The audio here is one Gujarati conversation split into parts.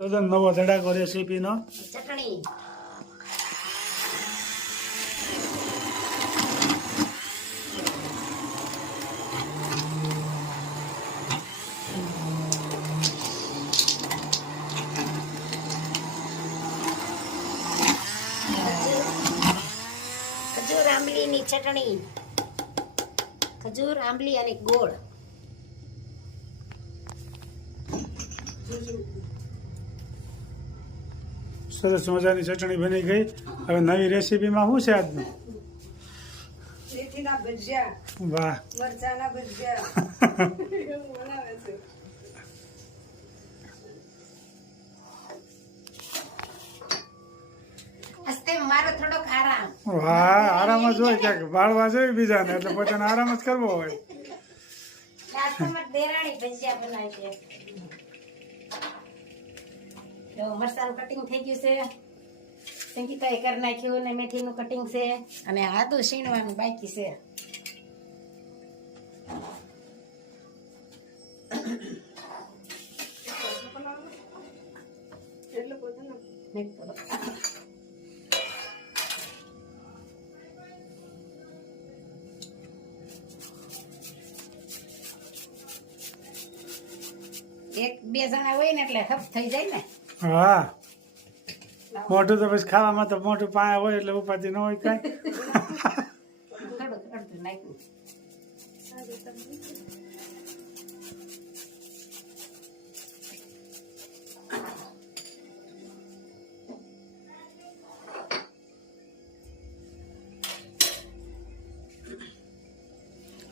તો નવો ધડાકો રેસીપીનો ચટણી ખજૂર આંબલીની ચટણી ખજૂર આંબલી અને ગોળ સરસ મજાની ચટણી બની ગઈ. હવે નવી રેસીપીમાં શું છે આજનું? મેથીના ભજીયા, વાહ મરચાના ભજીયા એવું બનાવે છે. હસ્તે મારો થોડોક આરામ વાહ આરામ જ હોય ક્યાંક બાળવા જોઈએ બીજાને એટલે પોતાને આરામ જ કરવો હોય. લાસ્ટમાં દેરાણી ભજીયા બનાવી છે. તો મરચાનું કટિંગ થઈ ગયું છે, સંગીતાએ કરી નાખ્યું ને મેથીનું કટિંગ છે અને આદુ સીણવાનું બાકી છે. એટલું બધું ના. એક બે જણા હોય ને એટલે હફ થઈ જાય ને. હા મોઢું તો પછી ખાવામાં તો મોઢું પાયા હોય એટલે ઉપાધિ ન હોય કાંઈ. થોડુંક અડધું નાખ્યું.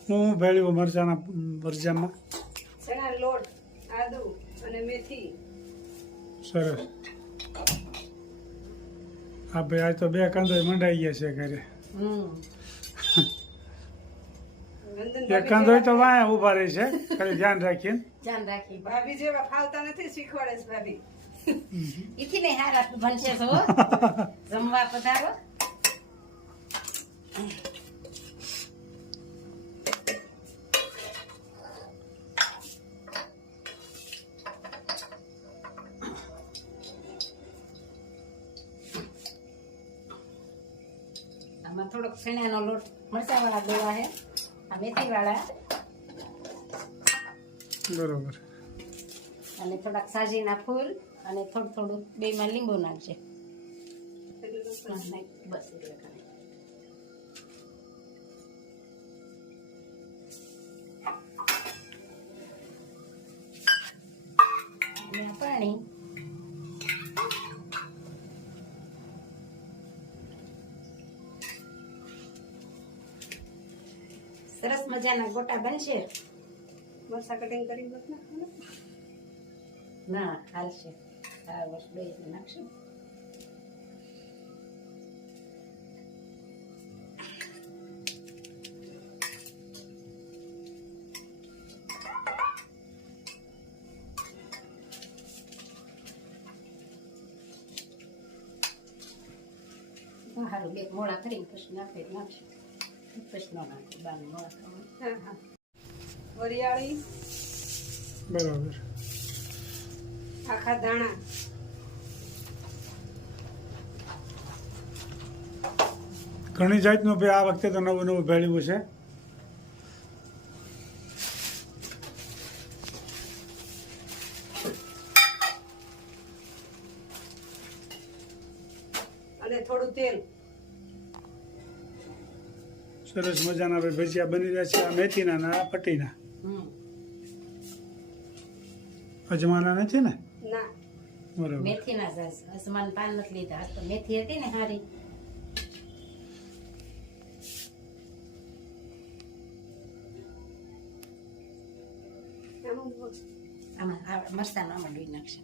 હું ભેળ્યું મરચાના ભરજામાં. ચણા લોટ, આદુ અને મેથી. સરસ. હા ભાઈ આજ તો બે કંદોય મંડાઈ ગયા છે ઘરે. એક કંદોય તો વાયા ઉભા રહી છે, ખાલી ધ્યાન રાખીને. ધ્યાન રાખી ભાભી જેવા ફાવતા નથી, શીખવાડે છે ભાભી. ઈથી ને હારા ભણશે છો જમવા પધારો. આમાં થોડોક ચણાનો લોટ મરચા વાળા દેવા છે, આ મેથી વાળા બરોબર. અને થોડાક સાજીના ફૂલ અને થોડું થોડું બેમાં લીંબુ નાખજે. બસ એટલે ખાલી. અને આ પાણી સરસ મજાના ગોટા બનશે. મરચા કટિંગ કરી મત નાખો. ના હાલશે, આ વર્ષ બે નાખશું. સારું બે મોડા કરીને પછી નાખશું. પછી ન નાખું બાને મોડા ખાવાનું. હા હા. વરિયાળી, બરોબર. આખા ધાણા, ઘણી જાતનું ભાઈ આ વખતે તો નવું નવું ભેળ્યું છે. અને થોડું તેલ. સરસ મજાના ભાઈ ભજીયા બની રહ્યા છે. આ મેથીના ને આ પટ્ટીના. અજમાના નથી ને? ના, બરોબર. મેથીના જ અસમાન પાન નથી લીધા. આ તો મેથી હતી ને હારી. આમાં મરચાં આમાં ડોઈ નાખશે.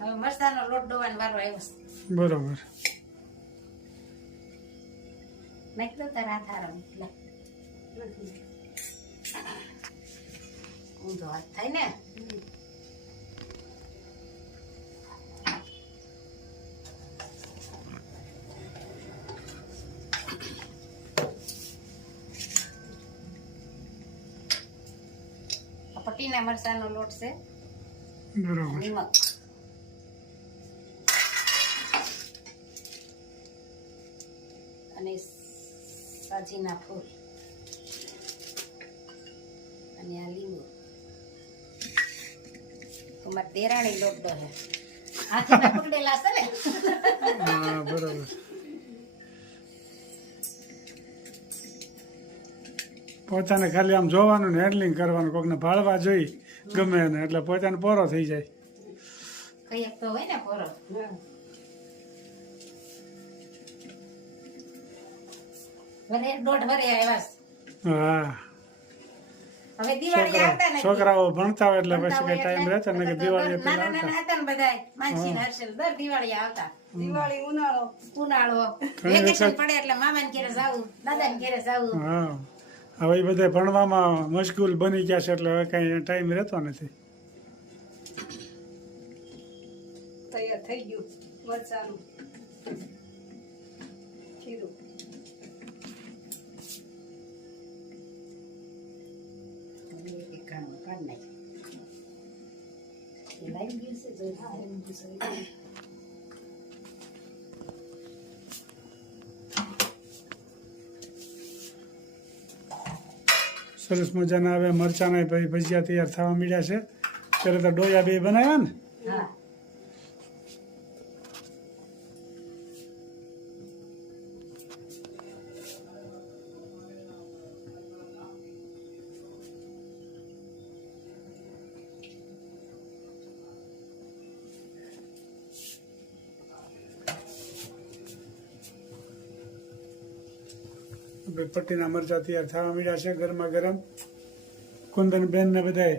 હવે મરચાંનો લોટ ડોવાનો વારો આવ્યો છે. બરોબર. નાખી દો તારા હાથ આરામ. ઊંધો હાથ થાય ને. પટ્ટીના મરચાંનો લોટ છે, બરોબર. નિમક, અને સાજીના ફૂલ, અને આ લીંબુ. તમારે દેરાણી લોટ હે હાથીના પકડેલા છે ને. હા બરોબર. પોતાને ખાલી આમ જોવાનું ને હેન્ડલિંગ કરવાનું, કોકને ભાળવા જોઈ ગમે એને એટલે પોતાને પોરો થઈ જાય. કઈ એક તો હોય ને પોરો. હા. વરે દોઢ વરે આવ્યા છે. હા હવે દિવાળી આવતા ને છોકરાઓ ભણતા હોય એટલે ભણતા પછી કઈ હોય ટાઈમ એટલે રહેતો ને કે તો દિવાળી નાના પેલા નાના હતા ને બધાય માનસી ને હર્ષલ દર દિવાળી આવતા. દિવાળી ઉનાળો ઉનાળો ઘણી વેકેશન વખત- પડે એટલે મામાને ઘેરે જાવું, દાદાને ઘેરે જાવું. હા હવે એ બધા ભણવામાં મશગુલ બની ગયા છે એટલે હવે કઈ ટાઈમ રહેતો નથી. તૈયાર થઈ ગયું મરચાનું ખીરું. હવે એક ઘાણું કાઢી નાખ્યું. એ લાઈ ગયું છે જોઈ લો. સરસ મજાના હવે મરચાના ભાઈ ભજીયા તૈયાર થવા માંડ્યા છે. ત્યારે તો ડોયા બે બનાવ્યા ને. હા ભાઈ પટ્ટીના મરચા તૈયાર થવા માંડ્યા છે ગરમા ગરમ. કુંદન બેન ને બધાય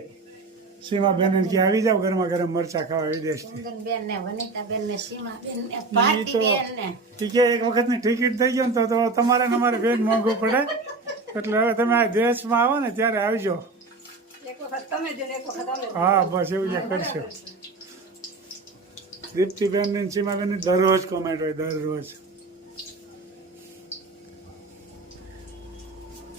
સીમા બેન કે આવી જાવ ગરમા ગરમ મરચા ખાવા વિદેશથી. કુંદનબેન ને વનિતાબેન ને સીમાબેન ને ઈ તો ભારતીબેન ને ઈ કે એક વખતની ટિકિટ થઈ ગયો ને તો તમારે ને અમારે બેન મોંઘું પડે એટલે હવે તમે આ દેશમાં આવો ને ત્યારે આવજો. એક વખત તમે જો ને એક વખત અમે. હા બસ એવું જ કરશો. દીપ્તિબેન ને સીમાબેન ની દરરોજ કોમેન્ટ હોય દરરોજ.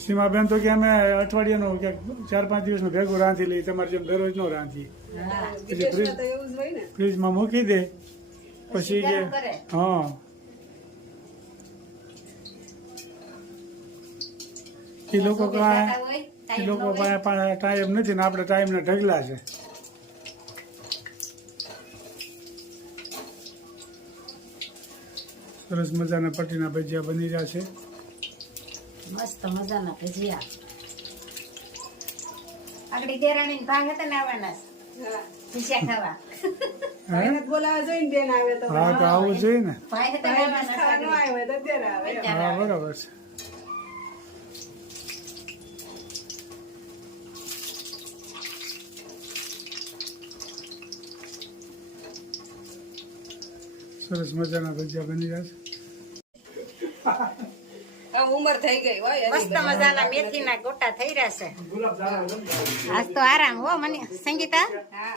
સીમાબેન તો કે અમે અઠવાડિયાનું કે 4-5 દિવસનું ભેગું રાંધી લઈએ, તમારે જેમ દરરોજ નો રાંધીએ. હા વિદેશમાં તો એવું જ હોય ને. ફ્રીજમાં મૂકી દે પછી કે ગરમ કરે. હા એ લોકો પાસે ખાતા હોય, એ ટાઈમ લોકો ન હોય. પાસે ટાઈમ નથી ને આપણે ટાઈમના ઢગલા છે. સરસ મજાના પટ્ટીના ભજીયા બની રહ્યા છે. મસ્ત મજાના ભજીયા. આગળ દેરાણી ને ભાગ હતા ને આવવાના છે. હા. ભજીયા ખાવા. હે? એને બોલાવા જોઈને બેન આવે તો હા તો આવું જોઈએ ને. ભાઈ હતા ને ભાઈ આવવાના છે ખાવા ન આગળ. આવ્યો તો અત્યારે આવે એમ. અત્યારે હા આવે. બરાબર છે. સરસ મજાના ભજીયા બની રહ્યા છે. હવે ઉંમર થઈ ગઈ હોય એની. મસ્ત મજાના મેથીના ગોટા થઈ રહ્યા છે. આજ તો આરામ હો મને સંગીતા. હા.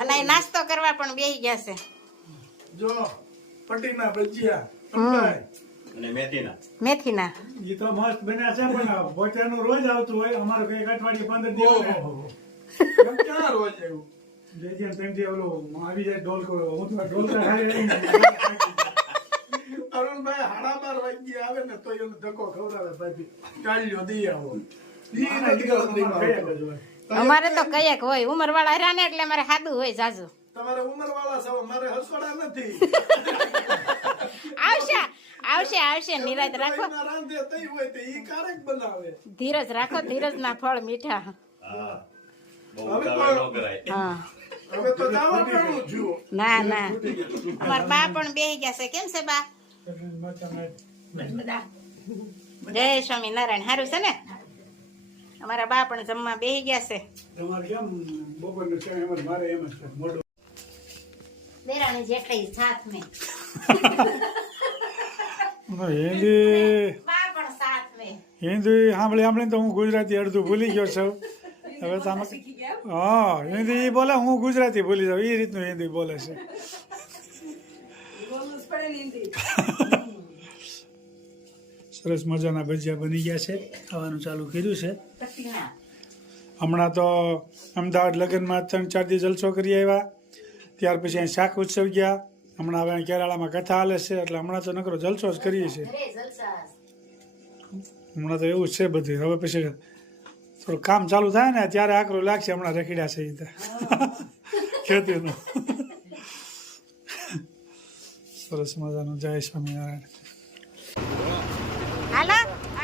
અને અહીં નાસ્તો કરવા પણ બેસી ગયા છે. જો પટ્ટીના ભજીયા અને મેથીના મેથીના એ તો મસ્ત બન્યા છે પણ પોતાનું રોજ આવતું હોય અમારું કઈક અઠવાડિયે 15 દિવસ ક્યાં રોજ આવ્યું જે જેમ તેમ જે ઓલું આવી જાય ઢોલકો હું તો ઢોલકા ખાઈ અરુણભાઈ 12:30 વાગ્યે આવે ને તો એનો ધક્કો ખવડાવે ભાઈ ટાળીઓ દઈ આવો અમારે તો કઈક હોય ઉંમર વાળા હર્યા ને એટલે અમારે સાદું હોય જાજુ. તમારે ઉંમર વાળા છો મારે હસવાડા નથી આવશે આવશે આવશે નિરાત રાખો, ના રાંધે તઈ હોય તો ઈ કારેક બનાવે ધીરજ રાખો, ધીરજના ફળ મીઠા. હા બહુ ઉતાવળ ન કરાય. હા હવે તો જવા ટાણું છું ના ના અમારા બા પણ બેસી ગયા છે. કેમ છે બા? જય સ્વામિનારાયણ. સારું છે ને? અમારા બા પણ જમવા બેસી ગયા છે. તમારે કેમ બપોરનું છે એમ જ મારે એમ જ છે મોઢું દેરાણી જેઠાઈ સાથ મેં, હિન્દી બા પણ સાથ મેં. હિન્દી સાંભળીને તો હું ગુજરાતી અડધું ભૂલી ગયો છું. હવે તો આમાં શીખી ગયા. હા હિન્દી ઈ બોલે હું ગુજરાતી ભૂલી જાઉં એ રીતનું હિન્દી બોલે છે. બોલવું જ પડે ને હિન્દી. સરસ મજાના ભજીયા બની ગયા છે, ખાવાનું ચાલુ કર્યું છે. કટિંગના. હમણાં તો અમદાવાદ લગ્નમાં 3-4 દી જલસો કરી આવ્યા, ત્યાર પછી અહીં શાક ઉત્સવ ગયા, હમણાં હવે અહીં કેરાળામાં કથા હાલે છે, એટલે હમણાં તો નકરો જલસો જ કરીએ છીએ. ઘરે જલસા. હમણાં તો એવું જ છે બધું. હવે પછી થોડું કામ ચાલુ થાય ને ત્યારે આકરું લાગશે. હમણાં રખડ્યા છે એ તો ખેતીનું. સરસ મજાનું. જય સ્વામિનારાયણ. હાલો,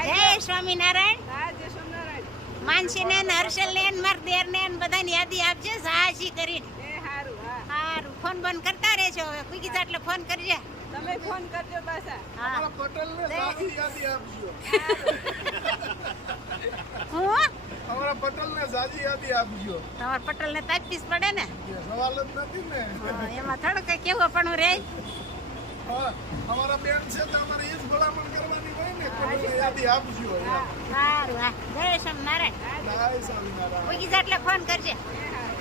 જય સ્વામિનારાયણ. હા જય સ્વામિનારાયણ. માનસીને ને હર્ષલને ને મારા દેરને ને બધાની યાદી આપજે સાહસી કરીને. એ હારું હા. હારું, ફોન બંધ કરતા રહેજો. હવે કોઈ કીધા એટલે ફોન કરજે. તમે ફોન કરજો પાછા. હા. અમારા પટેલને સાચી યાદી આપજો. હું અમારા પટેલને સાચી યાદી આપજો. તમારા પટેલને તાપીસ પડે ને. સવાલ જ નથી ને. હા, એમાં થોડું કઈ કેવું પણ રે. હા, અમારા બેન છે તો અમારે એ જ ભલામણ કરવાની હોય ને, પટેલને યાદી આપજો. હારું, હા. જય સ્વામિનારાયણ. જય સ્વામિનારાયણ. કોઈ કીધા એટલે ફોન કરજે. એ હારું.